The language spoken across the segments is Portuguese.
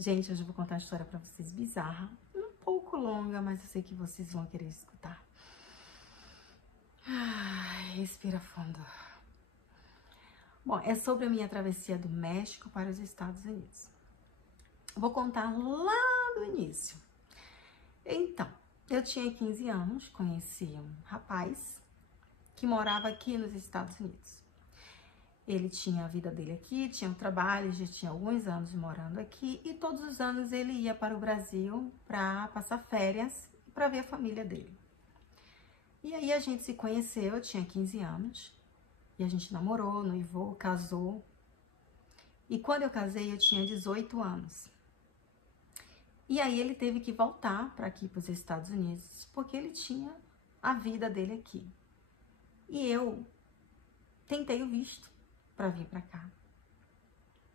Gente, hoje eu vou contar uma história pra vocês bizarra, um pouco longa, mas eu sei que vocês vão querer escutar. Ai, respira fundo. Bom, é sobre a minha travessia do México para os Estados Unidos. Vou contar lá do início. Então, eu tinha 15 anos, conheci um rapaz que morava aqui nos Estados Unidos. Ele tinha a vida dele aqui, tinha um trabalho, já tinha alguns anos morando aqui e todos os anos ele ia para o Brasil para passar férias e para ver a família dele. E aí a gente se conheceu, eu tinha 15 anos e a gente namorou, noivou, casou. E quando eu casei eu tinha 18 anos. E aí ele teve que voltar para aqui, para os Estados Unidos, porque ele tinha a vida dele aqui. E eu tentei o visto para vir para cá.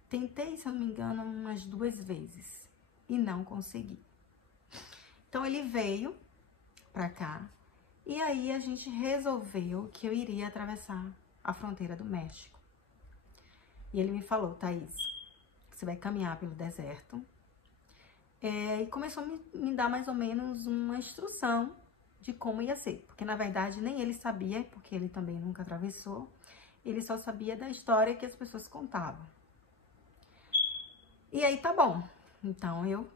Tentei, se eu não me engano, umas 2 vezes e não consegui. Então ele veio para cá e aí a gente resolveu que eu iria atravessar a fronteira do México. E ele me falou: Thaís, você vai caminhar pelo deserto. E começou a me dar mais ou menos uma instrução de como ia ser, porque na verdade nem ele sabia, porque ele também nunca atravessou. Ele só sabia da história que as pessoas contavam. E aí tá bom. Então eu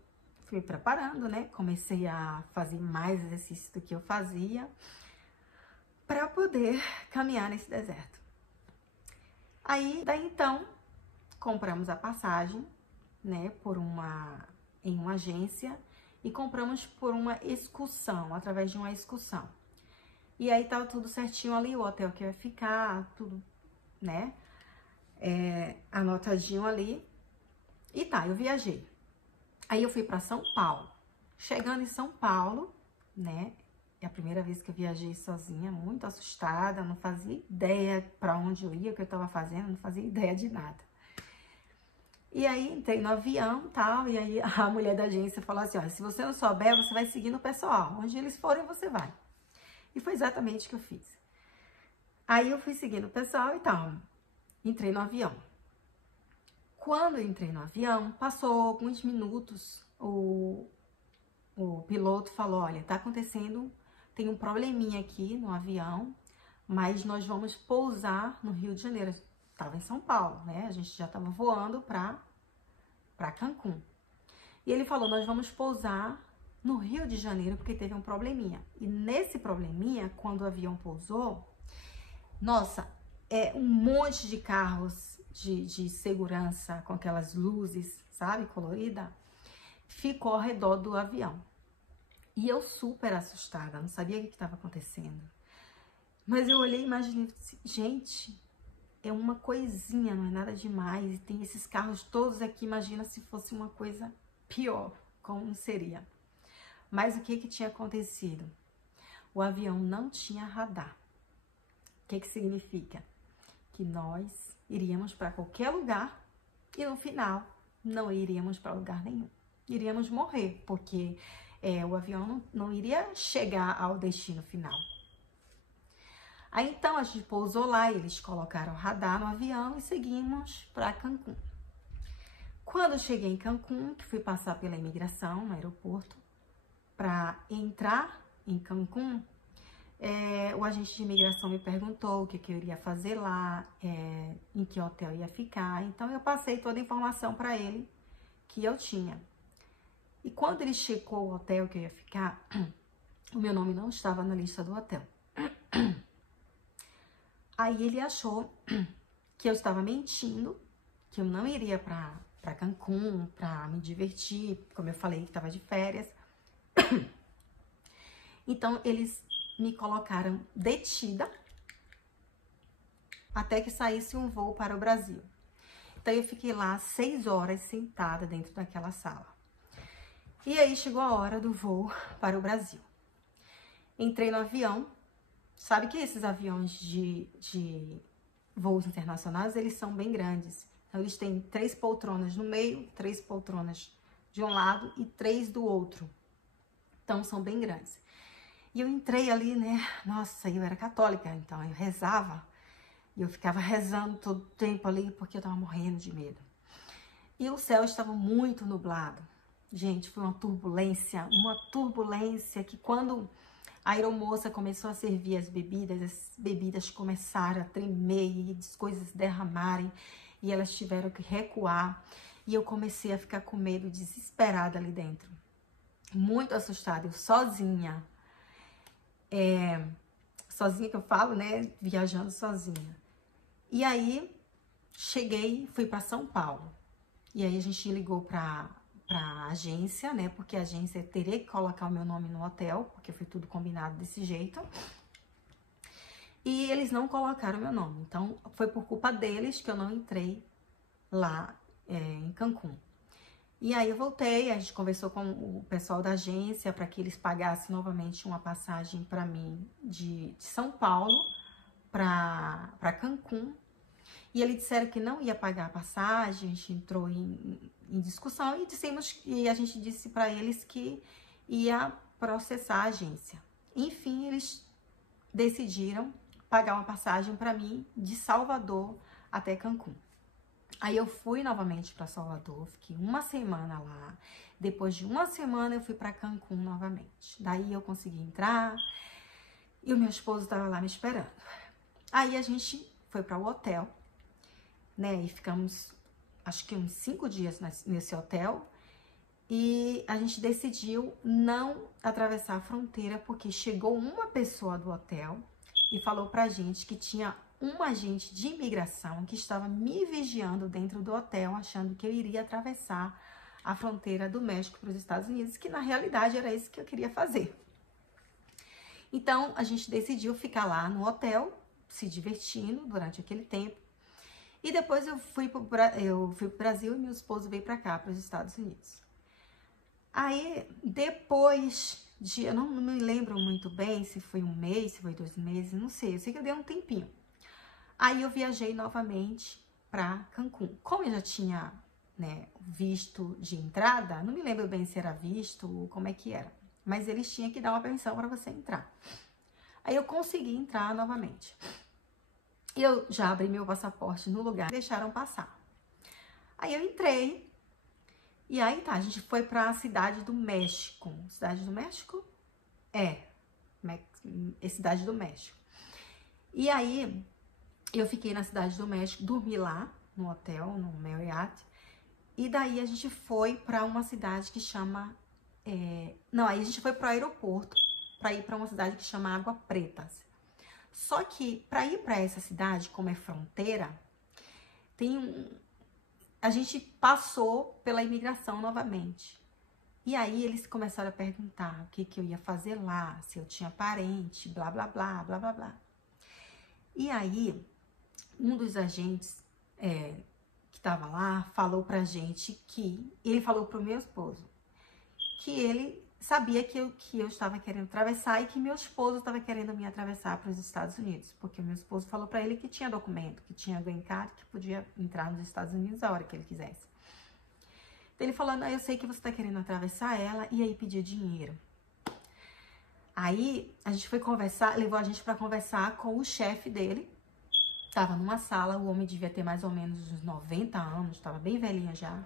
fui preparando, né? Comecei a fazer mais exercício do que eu fazia para poder caminhar nesse deserto. Aí, daí então, compramos a passagem, né? Em uma agência e compramos por uma excursão, através de uma excursão. E aí tava tudo certinho ali, o hotel que eu ia ficar, tudo, né, anotadinho ali. E tá, eu viajei. Aí eu fui pra São Paulo. Chegando em São Paulo, né, é a primeira vez que eu viajei sozinha, muito assustada, não fazia ideia pra onde eu ia, o que eu tava fazendo, não fazia ideia de nada. E aí entrei no avião e tal, e aí a mulher da agência falou assim: olha, se você não souber, você vai seguindo o pessoal, onde eles forem você vai. E foi exatamente o que eu fiz. Aí eu fui seguindo o pessoal e tal. Entrei no avião. Quando eu entrei no avião, passou alguns minutos, o piloto falou: olha, tá acontecendo, tem um probleminha aqui no avião, mas nós vamos pousar no Rio de Janeiro. Tava em São Paulo, né? A gente já tava voando pra Cancún. E ele falou: nós vamos pousar no Rio de Janeiro porque teve um probleminha. E nesse probleminha, quando o avião pousou, nossa, um monte de carros de segurança com aquelas luzes, sabe, colorida, ficou ao redor do avião. E eu super assustada, não sabia o que estava acontecendo. Mas eu olhei e imaginei, gente, é uma coisinha, não é nada demais. E tem esses carros todos aqui, imagina se fosse uma coisa pior, como seria. Mas o que tinha acontecido? O avião não tinha radar. O que significa? Que nós iríamos para qualquer lugar e no final não iríamos para lugar nenhum. Iríamos morrer, porque o avião não iria chegar ao destino final. Aí então a gente pousou lá, eles colocaram radar no avião e seguimos para Cancún. Quando eu cheguei em Cancún, que fui passar pela imigração no aeroporto, para entrar em Cancún, o agente de imigração me perguntou o que eu iria fazer lá, em que hotel ia ficar. Então eu passei toda a informação para ele que eu tinha. E quando ele checou o hotel que eu ia ficar, o meu nome não estava na lista do hotel. Aí ele achou que eu estava mentindo, que eu não iria para Cancún, para me divertir, como eu falei que estava de férias. Então eles me colocaram detida até que saísse um voo para o Brasil. Então eu fiquei lá 6 horas sentada dentro daquela sala. E aí chegou a hora do voo para o Brasil. Entrei no avião. Sabe que esses aviões de voos internacionais, eles são bem grandes. Então eles têm 3 poltronas no meio, 3 poltronas de um lado e 3 do outro. Então são bem grandes. E eu entrei ali, né? Nossa, eu era católica, então eu rezava. E eu ficava rezando todo o tempo ali, porque eu tava morrendo de medo. e o céu estava muito nublado. Gente, foi uma turbulência que quando a aeromoça começou a servir as bebidas começaram a tremer e as coisas derramarem e elas tiveram que recuar. E eu comecei a ficar com medo, desesperada ali dentro. Muito assustada, eu sozinha. Sozinha que eu falo, né? Viajando sozinha. E aí, fui para São Paulo. E aí a gente ligou para agência, né? Porque a agência teria que colocar o meu nome no hotel, porque foi tudo combinado desse jeito. E eles não colocaram o meu nome. Então, foi por culpa deles que eu não entrei lá em Cancún. E aí eu voltei, a gente conversou com o pessoal da agência para que eles pagassem novamente uma passagem para mim de São Paulo para Cancún. E eles disseram que não ia pagar a passagem, a gente entrou em discussão e a gente disse para eles que ia processar a agência. Enfim, eles decidiram pagar uma passagem para mim de Salvador até Cancún. Aí eu fui novamente para Salvador, fiquei uma semana lá. Depois de uma semana eu fui para Cancún novamente. Daí eu consegui entrar e o meu esposo estava lá me esperando. Aí a gente foi para o hotel, né? E ficamos, acho que uns 5 dias nesse hotel. E a gente decidiu não atravessar a fronteira porque chegou uma pessoa do hotel e falou pra gente que tinha um agente de imigração que estava me vigiando dentro do hotel, achando que eu iria atravessar a fronteira do México para os Estados Unidos, que na realidade era isso que eu queria fazer. Então, a gente decidiu ficar lá no hotel, se divertindo durante aquele tempo. E depois eu fui pro Brasil e meu esposo veio para cá, para os Estados Unidos. Aí, depois eu não me lembro muito bem se foi um mês, se foi 2 meses, não sei. Eu sei que eu dei um tempinho. Aí eu viajei novamente para Cancún. Como eu já tinha, né, visto de entrada, não me lembro bem se era visto ou como é que era. Mas eles tinham que dar uma permissão para você entrar. Aí eu consegui entrar novamente. Eu já abri meu passaporte no lugar, deixaram passar. Aí eu entrei. E aí tá, a gente foi para a Cidade do México. Cidade do México? Cidade do México. E aí eu fiquei na Cidade do México, dormi lá no hotel, no Marriott. E daí a gente foi para uma cidade que chama... aí a gente foi para o aeroporto para ir para uma cidade que chama Água Pretas. Só que para ir para essa cidade, como é fronteira, a gente passou pela imigração novamente. E aí eles começaram a perguntar o que eu ia fazer lá, se eu tinha parente, blá, blá, blá, blá, blá, blá. E aí, um dos agentes que estava lá falou pra gente ele falou pro meu esposo que ele sabia que eu estava querendo atravessar e que meu esposo estava querendo me atravessar para os Estados Unidos, porque o meu esposo falou para ele que tinha documento, que tinha green card, que podia entrar nos Estados Unidos a hora que ele quisesse. Então ele falou, eu sei que você está querendo atravessar ela, e aí pediu dinheiro. Aí a gente foi conversar, levou a gente para conversar com o chefe dele. Tava numa sala, o homem devia ter mais ou menos uns 90 anos, estava bem velhinho já.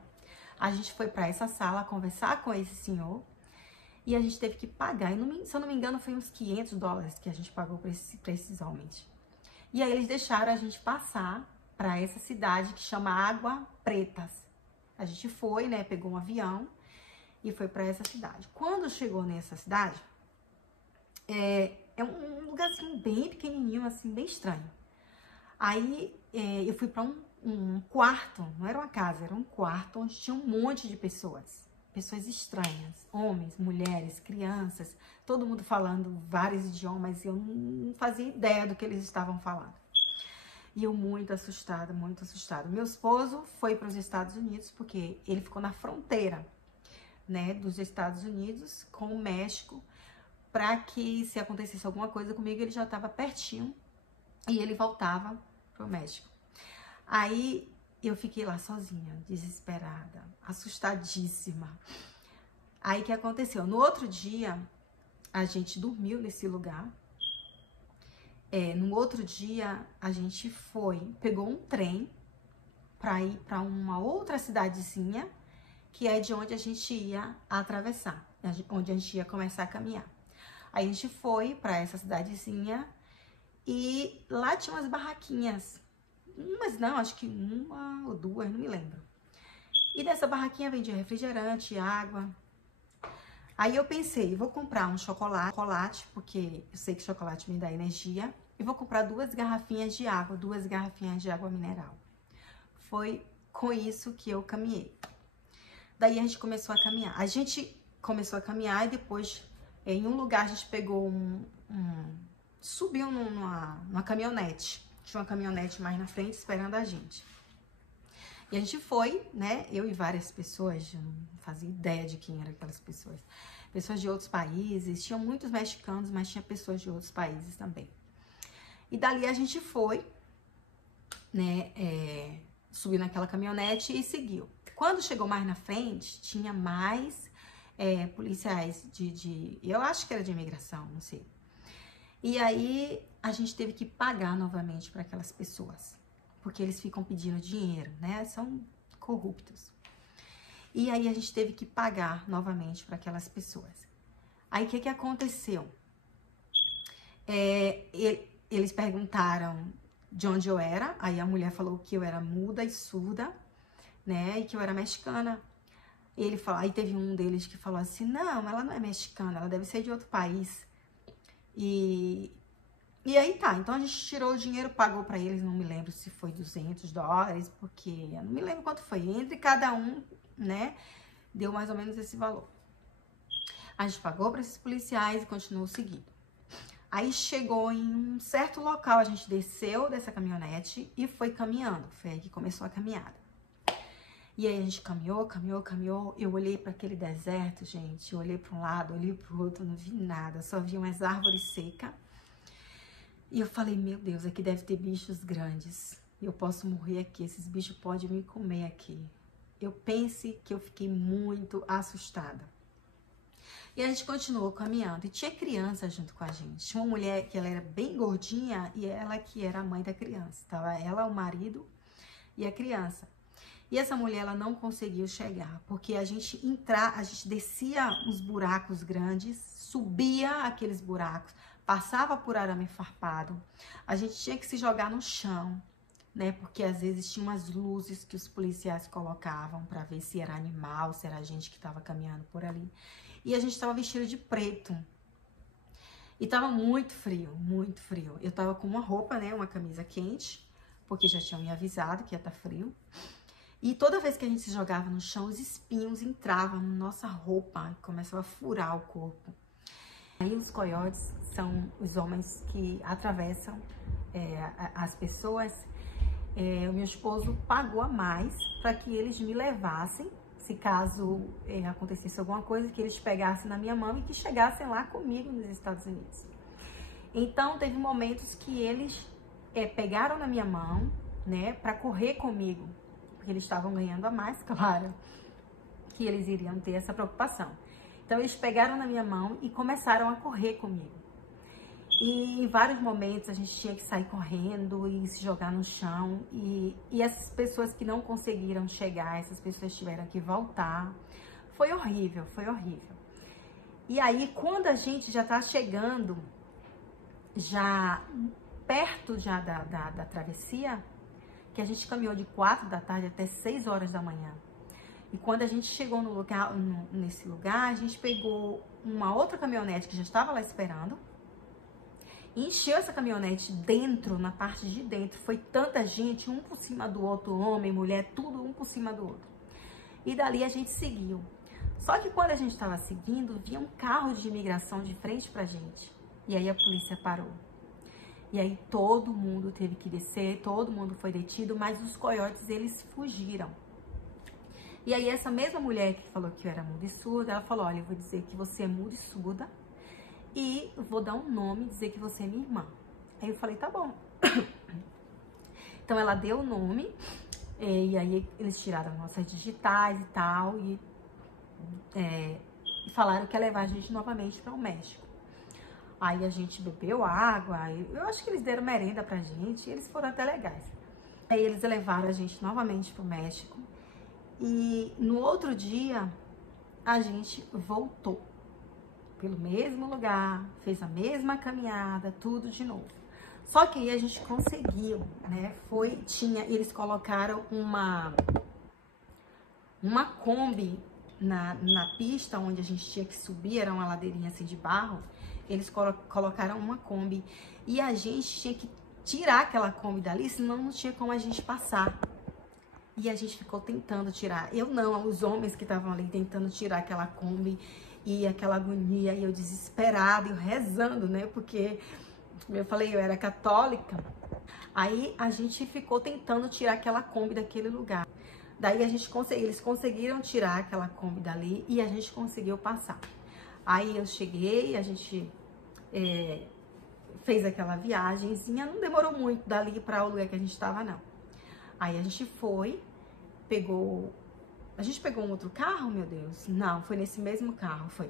A gente foi para essa sala conversar com esse senhor. E a gente teve que pagar, se eu não me engano, foi uns $500 que a gente pagou para esses homens. E aí eles deixaram a gente passar para essa cidade que chama Água Pretas. A gente foi, né, pegou um avião e foi para essa cidade. Quando chegou nessa cidade, é um lugarzinho bem pequenininho, assim, bem estranho. Aí eu fui para um quarto, não era uma casa, era um quarto onde tinha um monte de pessoas. Pessoas estranhas, homens, mulheres, crianças, todo mundo falando vários idiomas e eu não fazia ideia do que eles estavam falando. E eu muito assustada, muito assustada. Meu esposo foi para os Estados Unidos porque ele ficou na fronteira, né, dos Estados Unidos com o México, para que se acontecesse alguma coisa comigo, ele já estava pertinho e ele voltava pro México. Aí eu fiquei lá sozinha, desesperada, assustadíssima. Aí o que aconteceu? No outro dia, a gente dormiu nesse lugar. No outro dia, a gente pegou um trem para ir para uma outra cidadezinha, que é de onde a gente ia atravessar, onde a gente ia começar a caminhar. Aí a gente foi para essa cidadezinha e lá tinha umas barraquinhas, não, acho que uma ou duas, não me lembro. E nessa barraquinha vendia refrigerante, água. Aí eu pensei, vou comprar um chocolate, porque eu sei que chocolate me dá energia, e vou comprar 2 garrafinhas de água, 2 garrafinhas de água mineral. Foi com isso que eu caminhei. Daí a gente começou a caminhar. A gente começou a caminhar e depois, em um lugar, a gente pegou subiu numa caminhonete. Tinha uma caminhonete mais na frente esperando a gente. E a gente foi, né? Eu e várias pessoas, eu não fazia ideia de quem eram aquelas pessoas. Pessoas de outros países, tinham muitos mexicanos, mas tinha pessoas de outros países também. E dali a gente foi, né? Subiu naquela caminhonete e seguiu. Quando chegou mais na frente, tinha mais policiais eu acho que era de imigração, não sei. E aí a gente teve que pagar novamente para aquelas pessoas, porque eles ficam pedindo dinheiro, né? São corruptos. E aí a gente teve que pagar novamente para aquelas pessoas. Aí o que aconteceu? Eles perguntaram de onde eu era, aí a mulher falou que eu era muda e surda, né? E que eu era mexicana. Ele falou, aí teve um deles que falou assim, não, ela não é mexicana, ela deve ser de outro país. E aí tá, então a gente tirou o dinheiro, pagou pra eles, não me lembro se foi $200, porque eu não me lembro quanto foi. Entre cada um, né, deu mais ou menos esse valor. A gente pagou pra esses policiais e continuou seguindo. Aí chegou em um certo local, a gente desceu dessa caminhonete e foi caminhando. Foi aí que começou a caminhada. E aí a gente caminhou. Eu olhei para aquele deserto, gente. Eu olhei para um lado, olhei para o outro, não vi nada. Só vi umas árvores secas. E eu falei, meu Deus, aqui deve ter bichos grandes. Eu posso morrer aqui, esses bichos podem me comer aqui. Eu pensei que eu fiquei muito assustada. E a gente continuou caminhando. E tinha criança junto com a gente. Tinha uma mulher que ela era bem gordinha e ela que era a mãe da criança. Tava ela, o marido e a criança. E essa mulher, ela não conseguiu chegar, porque a gente descia uns buracos grandes, subia aqueles buracos, passava por arame farpado, a gente tinha que se jogar no chão, né? Porque às vezes tinha umas luzes que os policiais colocavam para ver se era animal, se era gente que estava caminhando por ali. E a gente estava vestido de preto. E tava muito frio, muito frio. Eu tava com uma roupa, né? Uma camisa quente, porque já tinham me avisado que ia estar frio. E toda vez que a gente se jogava no chão, os espinhos entravam na nossa roupa e começavam a furar o corpo. Aí os coiotes são os homens que atravessam as pessoas. O meu esposo pagou a mais para que eles me levassem, se caso acontecesse alguma coisa, que eles pegassem na minha mão e que chegassem lá comigo nos Estados Unidos. Então, teve momentos que eles pegaram na minha mão, né, para correr comigo. Porque eles estavam ganhando a mais, claro, que eles iriam ter essa preocupação. Então, eles pegaram na minha mão e começaram a correr comigo. E em vários momentos a gente tinha que sair correndo e se jogar no chão. E essas pessoas que não conseguiram chegar, essas pessoas tiveram que voltar. Foi horrível, foi horrível. E aí, quando a gente já tá chegando, já perto já da travessia, que a gente caminhou de 4 da tarde até 6 horas da manhã. E quando a gente chegou nesse lugar, a gente pegou uma outra caminhonete que já estava lá esperando. E encheu essa caminhonete dentro, na parte de dentro. Foi tanta gente, um por cima do outro, homem, mulher, tudo um por cima do outro. E dali a gente seguiu. Só que quando a gente estava seguindo, vinha um carro de imigração de frente pra gente. E aí a polícia parou. E aí todo mundo teve que descer, todo mundo foi detido, mas os coiotes, eles fugiram. E aí essa mesma mulher que falou que eu era muda e surda, ela falou, olha, eu vou dizer que você é muda e surda e vou dar um nome e dizer que você é minha irmã. Aí eu falei, tá bom. Então ela deu o nome, e aí eles tiraram nossas digitais e tal, e falaram que ia levar a gente novamente para o México. Aí a gente bebeu água, eu acho que eles deram merenda pra gente, e eles foram até legais. Aí eles levaram a gente novamente pro México. E no outro dia, a gente voltou pelo mesmo lugar, fez a mesma caminhada, tudo de novo. Só que aí a gente conseguiu, né? Eles colocaram uma Kombi na pista onde a gente tinha que subir, era uma ladeirinha assim de barro. Eles colocaram uma Kombi e a gente tinha que tirar aquela Kombi dali, senão não tinha como a gente passar. E a gente ficou tentando tirar. Eu não, os homens que estavam ali tentando tirar aquela Kombi e aquela agonia, e eu desesperada, eu rezando, né? Porque, como eu falei, eu era católica. Aí a gente ficou tentando tirar aquela Kombi daquele lugar. Daí eles conseguiram tirar aquela Kombi dali e a gente conseguiu passar. Aí eu cheguei, a gente fez aquela viagenzinha, não demorou muito dali para o lugar que a gente estava, não. Aí a gente foi, a gente pegou um outro carro, meu Deus? Não, foi nesse mesmo carro, foi.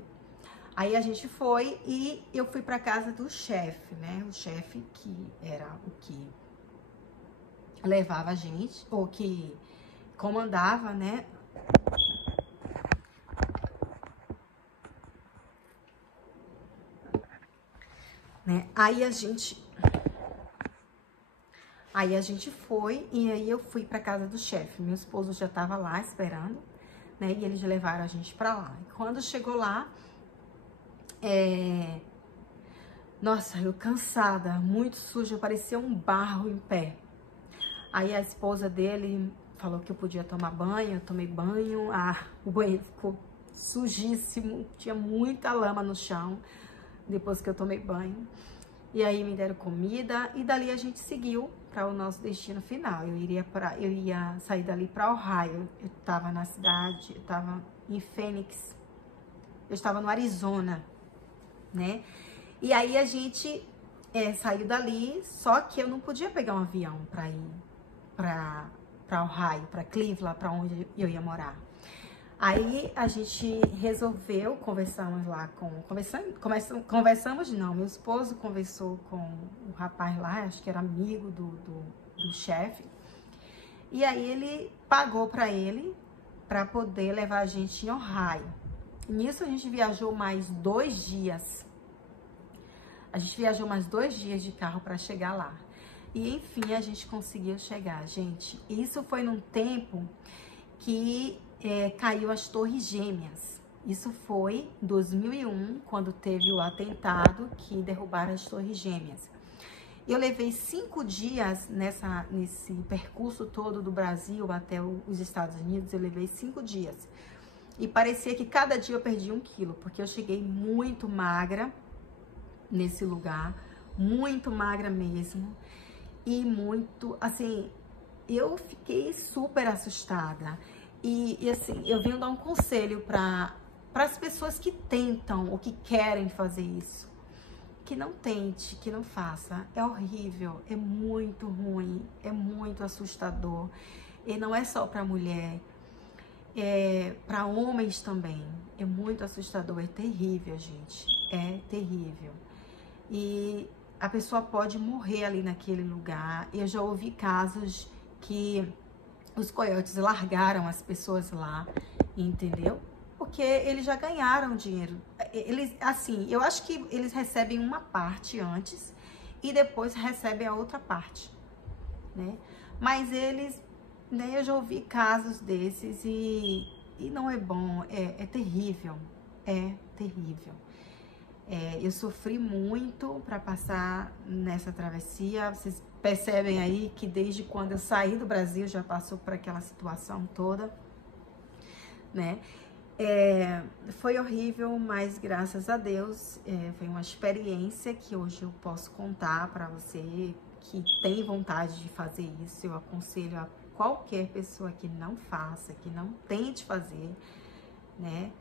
Aí a gente foi e eu fui para casa do chefe, né? O chefe que era o que levava a gente, ou que comandava, né? Aí a gente foi e aí eu fui para casa do chefe. Meu esposo já estava lá esperando, né? E eles levaram a gente para lá. E quando chegou lá, nossa, eu cansada, muito suja, parecia um barro em pé. Aí a esposa dele falou que eu podia tomar banho, eu tomei banho, o banheiro ficou sujíssimo, tinha muita lama no chão depois que eu tomei banho. E aí me deram comida e dali a gente seguiu para o nosso destino final. Eu ia sair dali para Ohio. Eu estava na cidade, eu estava em Phoenix, eu estava no Arizona, né? E aí a gente saiu dali, só que eu não podia pegar um avião para ir para Ohio, para Cleveland, para onde eu ia morar. Aí a gente resolveu, conversamos não, meu esposo conversou com o rapaz lá, acho que era amigo do chefe, e aí ele pagou para ele, para poder levar a gente em Ohio. Nisso a gente viajou mais 2 dias. A gente viajou mais 2 dias de carro para chegar lá. E enfim, a gente conseguiu chegar, gente. Isso foi num tempo que caiu as Torres Gêmeas. Isso foi em 2001, quando teve o atentado que derrubaram as Torres Gêmeas. Eu levei 5 dias nesse percurso todo do Brasil até os Estados Unidos, eu levei 5 dias. E parecia que cada dia eu perdia 1 quilo, porque eu cheguei muito magra nesse lugar, muito magra mesmo. E muito, assim, eu fiquei super assustada. E assim, eu venho dar um conselho para as pessoas que tentam ou que querem fazer isso. Que não tente, que não faça. É horrível, é muito ruim, é muito assustador. E não é só para mulher, é para homens também. É muito assustador, é terrível, gente. É terrível. E a pessoa pode morrer ali naquele lugar. Eu já ouvi casos que os coiotes largaram as pessoas lá, entendeu? Porque eles já ganharam dinheiro. Eles, assim, eu acho que eles recebem uma parte antes e depois recebem a outra parte, né? Mas eles, né, eu já ouvi casos desses e não é bom, é terrível, é terrível. Eu sofri muito para passar nessa travessia. Vocês percebem aí que desde quando eu saí do Brasil já passou por aquela situação toda, né? Foi horrível, mas graças a Deus foi uma experiência que hoje eu posso contar para você que tem vontade de fazer isso. Eu aconselho a qualquer pessoa que não faça, que não tente fazer, né?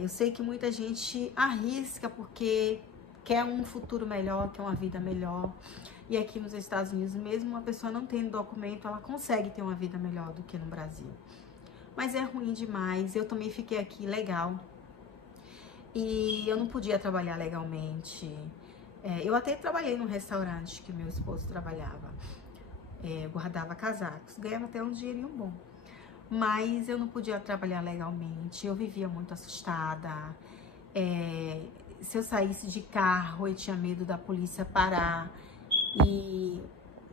Eu sei que muita gente arrisca porque quer um futuro melhor, quer uma vida melhor. E aqui nos Estados Unidos, mesmo uma pessoa não tendo documento, ela consegue ter uma vida melhor do que no Brasil. Mas é ruim demais. Eu também fiquei aqui legal. E eu não podia trabalhar legalmente. Eu até trabalhei num restaurante que meu esposo trabalhava. guardava casacos, ganhava até um dinheirinho bom. Mas eu não podia trabalhar legalmente, eu vivia muito assustada. Se eu saísse de carro, eu tinha medo da polícia parar e,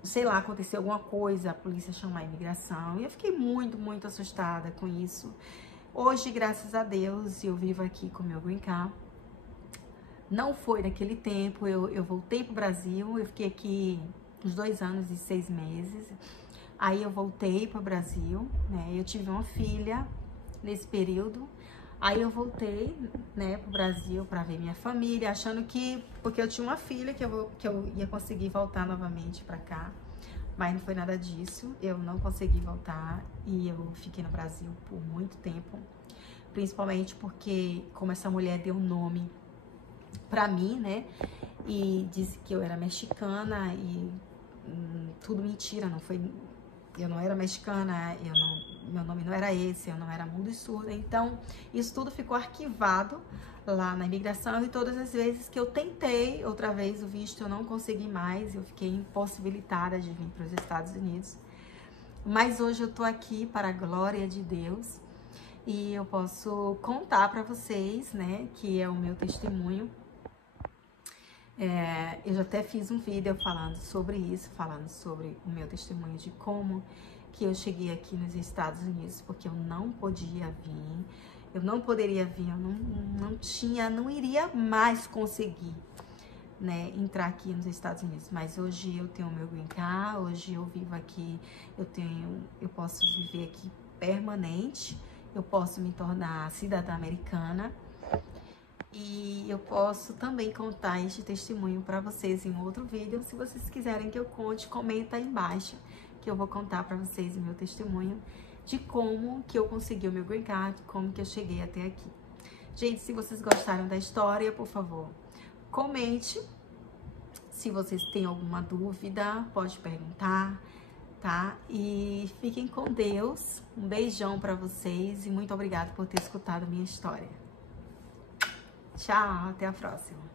sei lá, acontecer alguma coisa, a polícia chamar a imigração. E eu fiquei muito, muito assustada com isso. Hoje, graças a Deus, eu vivo aqui com o meu green card. Não foi naquele tempo, eu voltei pro Brasil, eu fiquei aqui uns 2 anos e 6 meses. Aí eu voltei para o Brasil, né? Eu tive uma filha nesse período. Aí eu voltei, né, para o Brasil para ver minha família, achando que, porque eu tinha uma filha, que eu ia conseguir voltar novamente para cá. Mas não foi nada disso, eu não consegui voltar e eu fiquei no Brasil por muito tempo. Principalmente porque, como essa mulher deu nome para mim, né, e disse que eu era mexicana e tudo mentira, não foi... Eu não era mexicana, meu nome não era esse, eu não era mundo e surda. Então, isso tudo ficou arquivado lá na imigração e todas as vezes que eu tentei outra vez o visto, eu não consegui mais, eu fiquei impossibilitada de vir para os Estados Unidos. Mas hoje eu tô aqui para a glória de Deus e eu posso contar para vocês, né, que é o meu testemunho. Eu já até fiz um vídeo falando sobre isso, falando sobre o meu testemunho de como que eu cheguei aqui nos Estados Unidos, porque eu não podia vir, eu não poderia vir, eu não iria mais conseguir, né, entrar aqui nos Estados Unidos. Mas hoje eu tenho o meu green card, hoje eu vivo aqui, eu posso viver aqui permanente, eu posso me tornar cidadã americana. E eu posso também contar este testemunho para vocês em outro vídeo. Se vocês quiserem que eu conte, comenta aí embaixo que eu vou contar para vocês o meu testemunho de como que eu consegui o meu green card, como que eu cheguei até aqui. Gente, se vocês gostaram da história, por favor, comente. Se vocês têm alguma dúvida, pode perguntar, tá? E fiquem com Deus. Um beijão para vocês e muito obrigada por ter escutado a minha história. Tchau, até a próxima.